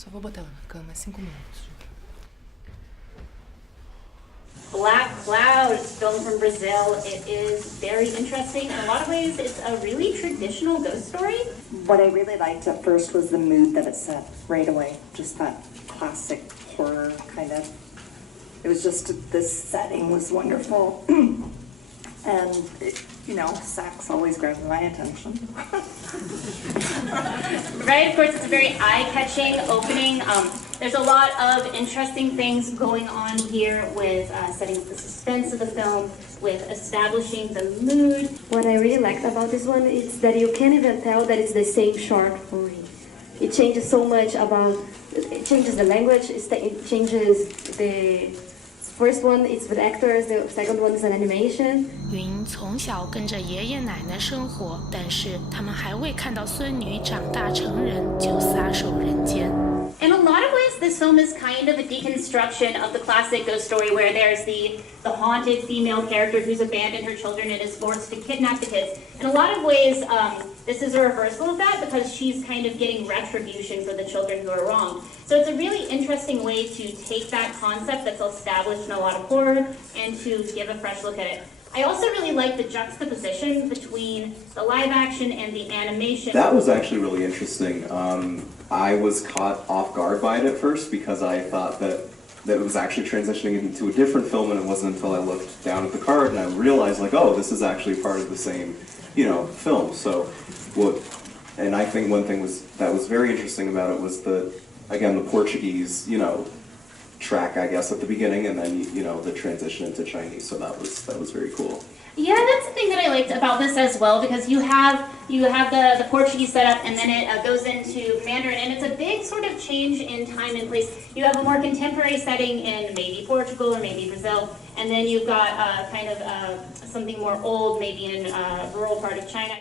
Só vou botar ela na cama, 5 minutos. Black Cloud, film from Brazil. It is very interesting. In a lot of ways, it's a really traditional ghost story. What I really liked at first was the mood that it set right away. Just that classic horror kind of. It was just, this setting was wonderful. And, sex always grabs my attention. Right, of course, it's a very eye-catching opening. There's a lot of interesting things going on here with setting the suspense of the film, with establishing the mood. What I really liked about this one is that you can't even tell that it's the same short movie. It changes so much it changes the language, it changes the first one is with actors, the second one is an animation. 云从小跟着爷爷奶奶生活，但是他们还未看到孙女长大成人就撒手人间。In a lot of ways, this film is kind of a deconstruction of the classic ghost story where there's the haunted female character who's abandoned her children and is forced to kidnap the kids. In a lot of ways, this is a reversal of that because she's kind of getting retribution for the children who are wronged. So it's a really interesting way to take that concept that's established in a lot of horror and to give a fresh look at it. I also really like the juxtaposition between the live action and the animation. That was actually really interesting. I was caught off guard by it at first because I thought that it was actually transitioning into a different film, and it wasn't until I looked down at the card and I realized, like, oh, this is actually part of the same, film. So, and I think one thing that was very interesting about it was the Portuguese, track, I guess, at the beginning, and then the transition into Chinese. So that was very cool. Yeah, that's the thing that I liked about this as well, because you have the Portuguese setup, and then it goes into Mandarin, and it's a big sort of change in time and place. You have a more contemporary setting in maybe Portugal or maybe Brazil, and then you've got something more old, maybe in a rural part of China.